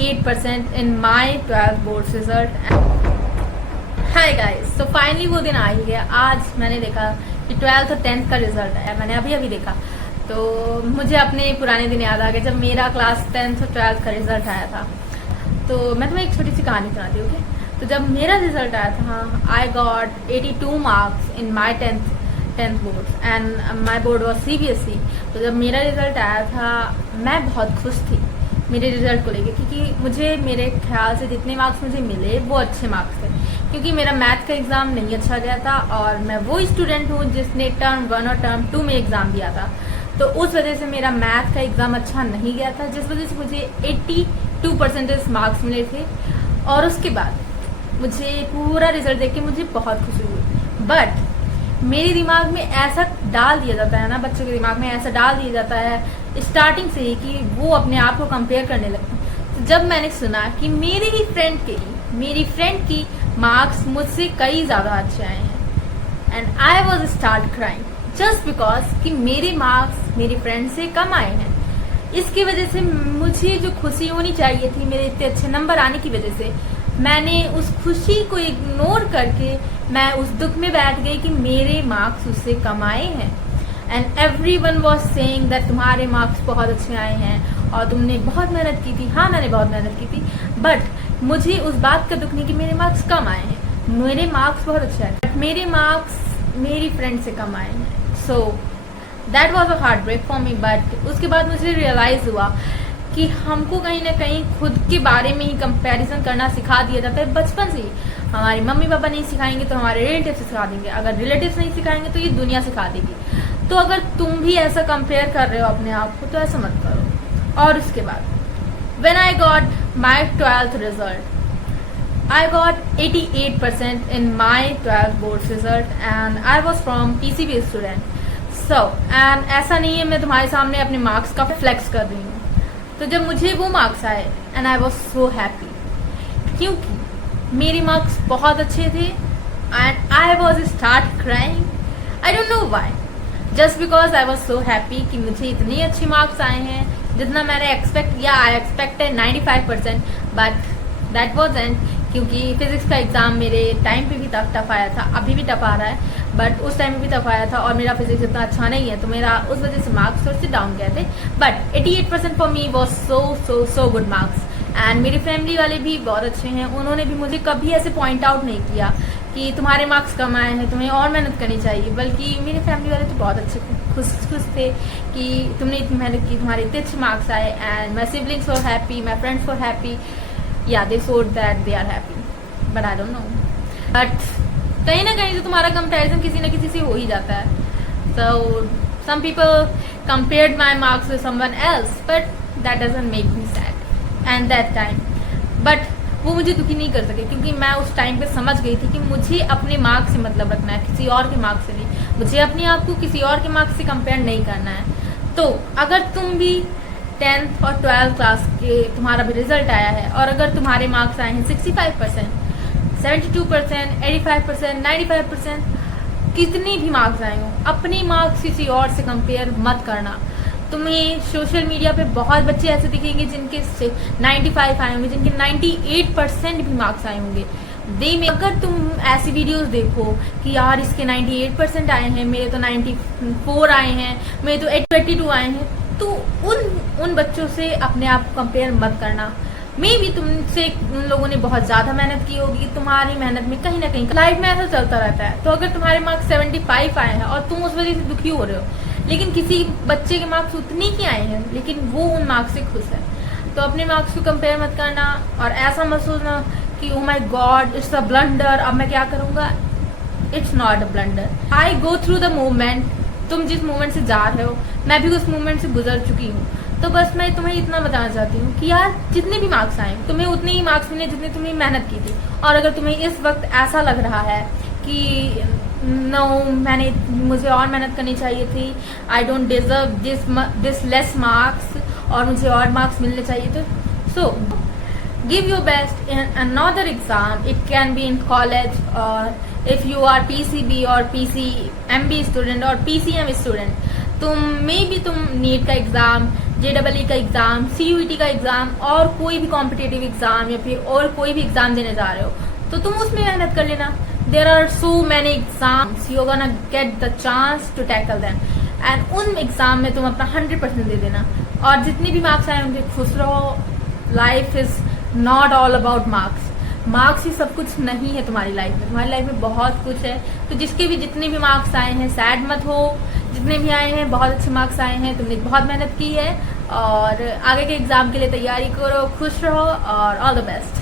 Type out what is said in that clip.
88% in my 12th board result. Hi guys, तो finally वो दिन आ ही गया। आज मैंने देखा कि 12th और 10th का रिजल्ट आया। मैंने अभी देखा तो मुझे अपने पुराने दिन याद आ गए जब मेरा क्लास 10th और 12th का रिजल्ट आया था। तो मैं तुम्हें एक छोटी सी कहानी सुनाती हूँ, ओके? तो जब मेरा रिजल्ट आया था, I got 82 marks in my tenth board and my board was CBSE। तो जब मेरा रिजल्ट आया था मैं बहुत खुश थी मेरे रिजल्ट को लेके, क्योंकि मुझे मेरे ख्याल से जितने मार्क्स मुझे मिले वो अच्छे मार्क्स थे, क्योंकि मेरा मैथ का एग्ज़ाम नहीं अच्छा गया था और मैं वो स्टूडेंट हूँ जिसने टर्म 1 और टर्म 2 में एग्ज़ाम दिया था। तो उस वजह से मेरा मैथ का एग्ज़ाम अच्छा नहीं गया था, जिस वजह से मुझे 82% मार्क्स मिले थे। और उसके बाद मुझे पूरा रिजल्ट देख के मुझे बहुत खुशी हुई। बट मेरे दिमाग में ऐसा डाल दिया जाता है ना, बच्चों के दिमाग में ऐसा डाल दिया जाता है स्टार्टिंग से ही कि वो अपने आप को कंपेयर करने लगते हैं। तो जब मैंने सुना कि मेरी फ्रेंड की मार्क्स मुझसे कई ज़्यादा अच्छे आए हैं and I was start crying just because कि मेरे मार्क्स मेरी फ्रेंड से कम आए हैं। इसकी वजह से मुझे जो खुशी होनी चाहिए थी मेरे इतने अच्छे नंबर आने की वजह से, मैंने उस खुशी को इग्नोर करके मैं उस दुख में बैठ गई कि मेरे मार्क्स उससे कम आए हैं। And everyone was saying that तुम्हारे मार्क्स बहुत अच्छे आए हैं और तुमने बहुत मेहनत की थी। हाँ, मैंने बहुत मेहनत की थी, बट मुझे उस बात का दुख नहीं कि मेरे मार्क्स कम आए हैं। मेरे मार्क्स बहुत अच्छे आए, बट मेरे मार्क्स मेरी फ्रेंड से कम आए हैं। So that was a heartbreak for me. But उसके बाद मुझे रियलाइज हुआ कि हमको कहीं ना कहीं खुद के बारे में ही कंपैरिजन करना सिखा दिया जाता है बचपन से ही। हमारे मम्मी पापा नहीं सिखाएंगे तो हमारे रिलेटिव सिखा देंगे, अगर रिलेटिव्स नहीं सिखाएंगे तो ये दुनिया सिखा देगी। तो अगर तुम भी ऐसा कंपेयर कर रहे हो अपने आप को तो ऐसा मत करो। और उसके बाद when I got my 12th result, I got 88% in my 12th board result and I was from PCB student. So, and ऐसा नहीं है मैं तुम्हारे सामने अपने मार्क्स का फ्लेक्स कर रही हूँ। तो जब मुझे वो मार्क्स आए and I was so happy, क्योंकि मेरे मार्क्स बहुत अच्छे थे and I was start crying. I don't know why, just because I was so happy कि मुझे इतने अच्छे मार्क्स आए हैं जितना मैंने एक्सपेक्ट किया। I expected 95%, but that was and, क्योंकि फिजिक्स का एग्जाम मेरे टाइम पे भी टफ आया था, अभी भी टफ आ रहा है, बट उस टाइम में भी टफ आया था और मेरा फिजिक्स इतना अच्छा नहीं है तो मेरा उस वजह से मार्क्स थोड़े से डाउन गए थे। But 88% for me was so good marks. And मेरी फैमिली वाले भी बहुत अच्छे हैं, उन्होंने भी मुझे कभी ऐसे पॉइंट आउट नहीं किया कि तुम्हारे मार्क्स कम आए हैं, तुम्हें और मेहनत करनी चाहिए। बल्कि मेरे फैमिली वाले तो बहुत अच्छे खुश थे कि तुमने इतनी मेहनत की, तुम्हारे इतने अच्छे मार्क्स आए। And my siblings were happy, my friends were happy, yeah they showed that they are happy, but I don't know. But कहीं ना कहीं तो तुम्हारा कंपैरिजन किसी ना किसी से हो ही जाता है। So some people compared my marks with someone else, but that doesn't make me sad and that time. But वो मुझे दुखी नहीं कर सके, क्योंकि मैं उस टाइम पे समझ गई थी कि मुझे अपने मार्क्स से मतलब रखना है, किसी और के मार्क्स से नहीं। मुझे अपने आप को किसी और के मार्क्स से कंपेयर नहीं करना है। तो अगर तुम भी 10th और 12th क्लास के तुम्हारा भी रिजल्ट आया है और अगर तुम्हारे मार्क्स आए हैं 65%, 72%, 85%, 95%, कितनी भी मार्क्स आए हों, अपने मार्क्स किसी और से कंपेयर मत करना। तुम्हें सोशल मीडिया पे बहुत बच्चे ऐसे दिखेंगे जिनके 95 आए होंगे, जिनके 98% भी मार्क्स आए होंगे। अगर तुम ऐसी वीडियोस देखो कि यार इसके 98% आए हैं, मेरे तो 94 आए हैं, मेरे तो 82 आए हैं, तो उन बच्चों से अपने आप को कंपेयर मत करना। मे भी तुमसे उन लोगों ने बहुत ज़्यादा मेहनत की होगी, तुम्हारी मेहनत में कहीं ना कहीं लाइफ में ऐसा चलता रहता है। तो अगर तुम्हारे मार्क्स 75 आए हैं और तुम उस वजह से दुखी हो रहे हो, लेकिन किसी बच्चे के मार्क्स उतनी ही आए हैं लेकिन वो उन मार्क्स से खुश है, तो अपने मार्क्स को कंपेयर मत करना और ऐसा मत सोचना कि oh my God it's a blunder, अब मैं क्या करूँगा। It's not a blunder. I go through the movement. तुम जिस मूवमेंट से जा रहे हो मैं भी उस मूवमेंट से गुजर चुकी हूँ। तो बस मैं तुम्हें इतना बताना चाहती हूँ कि यार जितने भी मार्क्स आए तुम्हें उतने ही मार्क्स मिले जितने तुमने मेहनत की थी। और अगर तुम्हें इस वक्त ऐसा लग रहा है कि नो मुझे और मेहनत करनी चाहिए थी, I don't deserve this less marks और मुझे और मार्क्स मिलने चाहिए, तो so give your best in another exam. It can be in college और if you are PCB or PCMB student or PCM student, तुम नीट का एग्जाम JEE का एग्जाम, CUET का एग्जाम और कोई भी कॉम्पिटेटिव एग्जाम या फिर और कोई भी एग्जाम देने जा रहे हो तो तुम उसमें मेहनत कर लेना। There are so many exams, you gonna get the chance to tackle them and उन एग्जाम में तुम अपना 100% दे देना और जितनी भी मार्क्स आए उनके खुश रहो। Life is not all about marks, marks ही सब कुछ नहीं है तुम्हारी लाइफ में, तुम्हारी लाइफ में बहुत कुछ है। तो जिसके भी जितने भी मार्क्स आए हैं सैड मत हो, जितने भी आए हैं बहुत अच्छे मार्क्स आए हैं, तुमने बहुत मेहनत की है और आगे के एग्जाम के लिए तैयारी करो, खुश रहो और ऑल द बेस्ट।